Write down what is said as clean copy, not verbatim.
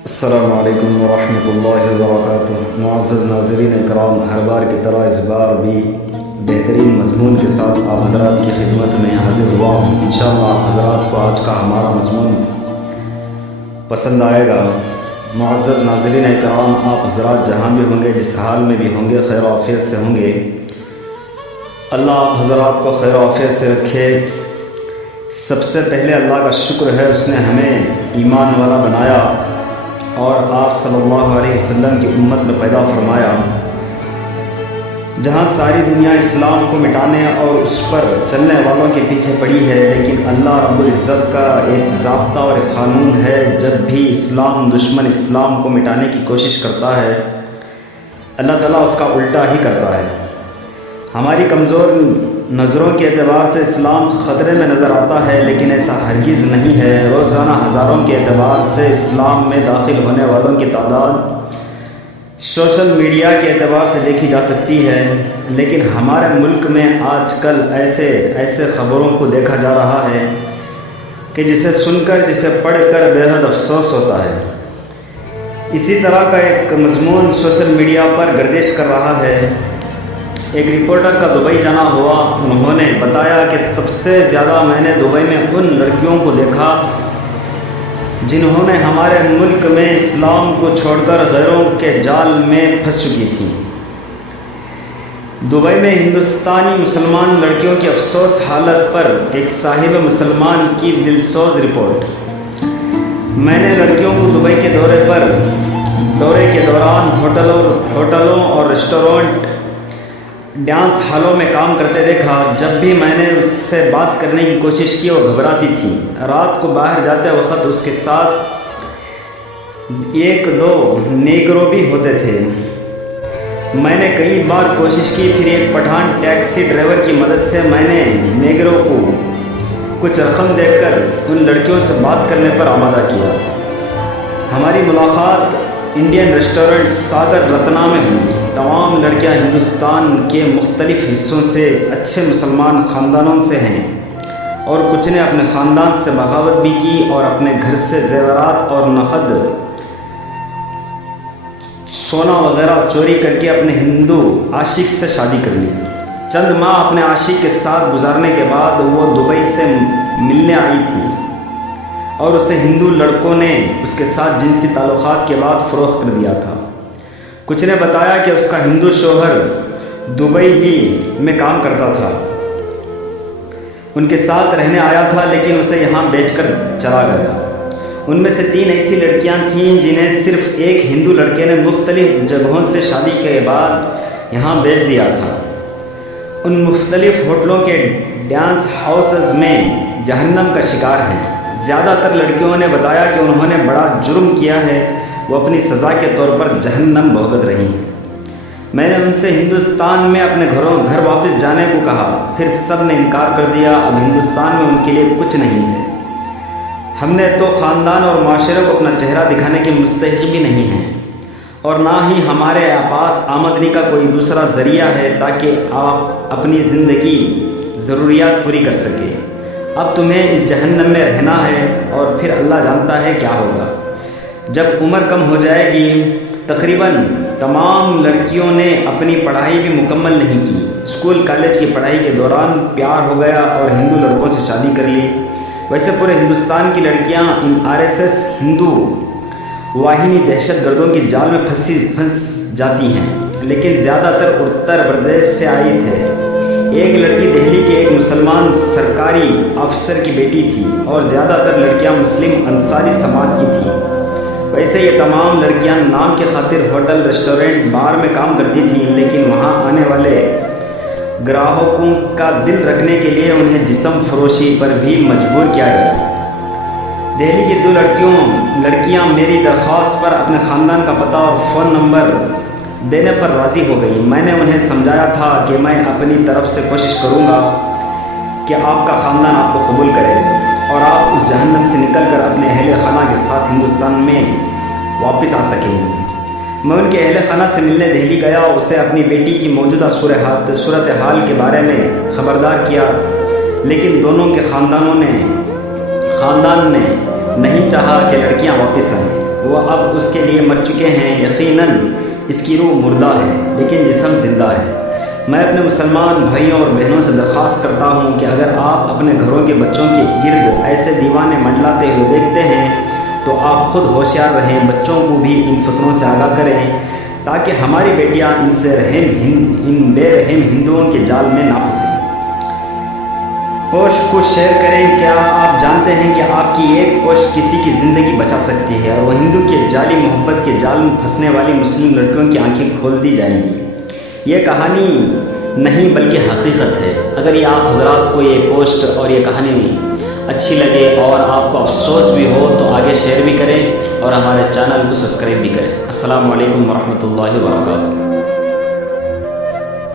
السلام علیکم ورحمۃ اللہ وبرکاتہ۔ معزز ناظرین اکرام، ہر بار کی طرح اس بار بھی بہترین مضمون کے ساتھ آپ حضرات کی خدمت میں حاضر ہوا ہوں۔ انشاءاللہ حضرات کو آج کا ہمارا مضمون پسند آئے گا۔ معزز ناظرین اکرام، آپ حضرات جہاں بھی ہوں گے، جس حال میں بھی ہوں گے، خیر و عافیت سے ہوں گے۔ اللہ آپ حضرات کو خیر و عافیت سے رکھے۔ سب سے پہلے اللہ کا شکر ہے، اس نے ہمیں ایمان والا بنایا اور آپ صلی اللہ علیہ وسلم کی امت میں پیدا فرمایا، جہاں ساری دنیا اسلام کو مٹانے اور اس پر چلنے والوں کے پیچھے پڑی ہے، لیکن اللہ رب العزت کا ایک ضابطہ اور ایک قانون ہے، جب بھی دشمن اسلام کو مٹانے کی کوشش کرتا ہے، اللہ تعالیٰ اس کا الٹا ہی کرتا ہے۔ ہماری کمزور نظروں کے اعتبار سے اسلام خطرے میں نظر آتا ہے، لیکن ایسا ہرگز نہیں ہے۔ روزانہ ہزاروں کے اعتبار سے اسلام میں داخل ہونے والوں کی تعداد سوشل میڈیا کے اعتبار سے دیکھی جا سکتی ہے، لیکن ہمارے ملک میں آج کل ایسے خبروں کو دیکھا جا رہا ہے کہ جسے سن کر، جسے پڑھ کر بے حد افسوس ہوتا ہے۔ اسی طرح کا ایک مضمون سوشل میڈیا پر گردش کر رہا ہے۔ ایک رپورٹر کا دبئی جانا ہوا، انہوں نے بتایا کہ سب سے زیادہ میں نے دبئی میں ان لڑکیوں کو دیکھا جنہوں نے ہمارے ملک میں اسلام کو چھوڑ کر غیروں کے جال میں پھنس چکی تھیں۔ دبئی میں ہندوستانی مسلمان لڑکیوں کی افسوس حالت پر ایک صاحب مسلمان کی دلسوز رپورٹ۔ میں نے لڑکیوں کو دبئی کے دورے کے دوران ہوٹلوں اور ریسٹورنٹ، ڈانس ہالوں میں کام کرتے دیکھا۔ جب بھی میں نے اس سے بات کرنے کی کوشش کی، وہ گھبراتی تھی۔ رات کو باہر جاتے وقت اس کے ساتھ ایک دو نیگرو بھی ہوتے تھے۔ میں نے کئی بار کوشش کی، پھر ایک پٹھان ٹیکسی ڈرائیور کی مدد سے میں نے نیگرو کو کچھ رقم دے کر ان لڑکیوں سے بات کرنے پر آمادہ کیا۔ ہماری ملاقات انڈین ریسٹورنٹ ساگر رتنا میں ہوئی۔ تمام لڑکیاں ہندوستان کے مختلف حصوں سے، اچھے مسلمان خاندانوں سے ہیں، اور کچھ نے اپنے خاندان سے بغاوت بھی کی اور اپنے گھر سے زیورات اور نقد، سونا وغیرہ چوری کر کے اپنے ہندو عاشق سے شادی کر لی۔ چند ماہ اپنے عاشق کے ساتھ گزارنے کے بعد وہ دبئی سے ملنے آئی تھی اور اسے ہندو لڑکوں نے اس کے ساتھ جنسی تعلقات کے بعد فروخت کر دیا تھا۔ کچھ نے بتایا کہ اس کا ہندو شوہر دبئی ہی میں کام کرتا تھا، ان کے ساتھ رہنے آیا تھا، لیکن اسے یہاں بیچ کر چلا گیا۔ ان میں سے 3 ایسی لڑکیاں تھیں جنہیں صرف ایک ہندو لڑکے نے مختلف جگہوں سے شادی کے بعد یہاں بیچ دیا تھا۔ ان مختلف ہوٹلوں کے ڈانس ہاؤسز میں جہنم کا شکار ہیں۔ زیادہ تر لڑکیوں نے بتایا کہ انہوں نے بڑا جرم کیا ہے، وہ اپنی سزا کے طور پر جہنم بھگت رہی ہیں۔ میں نے ان سے ہندوستان میں اپنے گھر واپس جانے کو کہا، پھر سب نے انکار کر دیا۔ اب ہندوستان میں ان کے لیے کچھ نہیں ہے۔ ہم نے تو خاندان اور معاشرے کو اپنا چہرہ دکھانے کے مستحق بھی نہیں ہیں، اور نہ ہی ہمارے پاس آمدنی کا کوئی دوسرا ذریعہ ہے تاکہ آپ اپنی زندگی ضروریات پوری کر سکیں۔ اب تمہیں اس جہنم میں رہنا ہے، اور پھر اللہ جانتا ہے کیا ہوگا جب عمر کم ہو جائے گی۔ تقریباً تمام لڑکیوں نے اپنی پڑھائی بھی مکمل نہیں کی۔ اسکول کالج کی پڑھائی کے دوران پیار ہو گیا اور ہندو لڑکوں سے شادی کر لی۔ ویسے پورے ہندوستان کی لڑکیاں ان RSS ہندو واہنی دہشت گردوں کی جال میں پھنس جاتی ہیں، لیکن زیادہ تر اتر پردیش سے آئی تھے۔ ایک لڑکی دہلی کے ایک مسلمان سرکاری آفیسر کی بیٹی تھی، اور زیادہ تر لڑکیاں مسلم انصاری سماج کی تھیں۔ ویسے یہ تمام لڑکیاں نام کی خاطر ہوٹل، ریسٹورنٹ، بار میں کام کرتی تھیں، لیکن وہاں آنے والے گراہکوں کا دل رکھنے کے لیے انہیں جسم فروشی پر بھی مجبور کیا گیا۔ دہلی کی 2 لڑکیاں میری درخواست پر اپنے خاندان کا پتہ اور فون نمبر دینے پر راضی ہو گئی۔ میں نے انہیں سمجھایا تھا کہ میں اپنی طرف سے کوشش کروں گا کہ آپ کا خاندان آپ کو قبول کرے اور آپ اس جہنم سے نکل کر اپنے اہل خانہ کے ساتھ ہندوستان میں واپس آ سکیں گے۔ میں ان کے اہل خانہ سے ملنے دہلی گیا اور اسے اپنی بیٹی کی موجودہ صورتحال کے بارے میں خبردار کیا، لیکن دونوں کے خاندان نے نہیں چاہا کہ لڑکیاں واپس آئیں۔ وہ اب اس کے لیے مر چکے ہیں۔ یقیناً اس کی روح مردہ ہے لیکن جسم زندہ ہے۔ میں اپنے مسلمان بھائیوں اور بہنوں سے درخواست کرتا ہوں کہ اگر آپ اپنے گھروں کے بچوں کے گرد ایسے دیوانے منڈلاتے ہوئے دیکھتے ہیں تو آپ خود ہوشیار رہیں، بچوں کو بھی ان فتنوں سے آگاہ کریں تاکہ ہماری بیٹیاں ان بے رحم ہندوؤں کے جال میں نہ پھنسیں۔ پوسٹ کو شیئر کریں۔ کیا آپ جانتے ہیں کہ آپ کی ایک پوسٹ کسی کی زندگی بچا سکتی ہے اور وہ ہندو کے جعلی محبت کے جال میں پھنسنے والی مسلم لڑکیوں کی آنکھیں کھول دی جائیں گی؟ یہ کہانی نہیں بلکہ حقیقت ہے۔ اگر یہ آپ حضرات کو یہ پوسٹ اور یہ کہانی اچھی لگے اور آپ کو افسوس بھی ہو تو آگے شیئر بھی کریں اور ہمارے چینل کو سبسکرائب بھی کریں۔ السلام علیکم ورحمۃ اللہ وبرکاتہ۔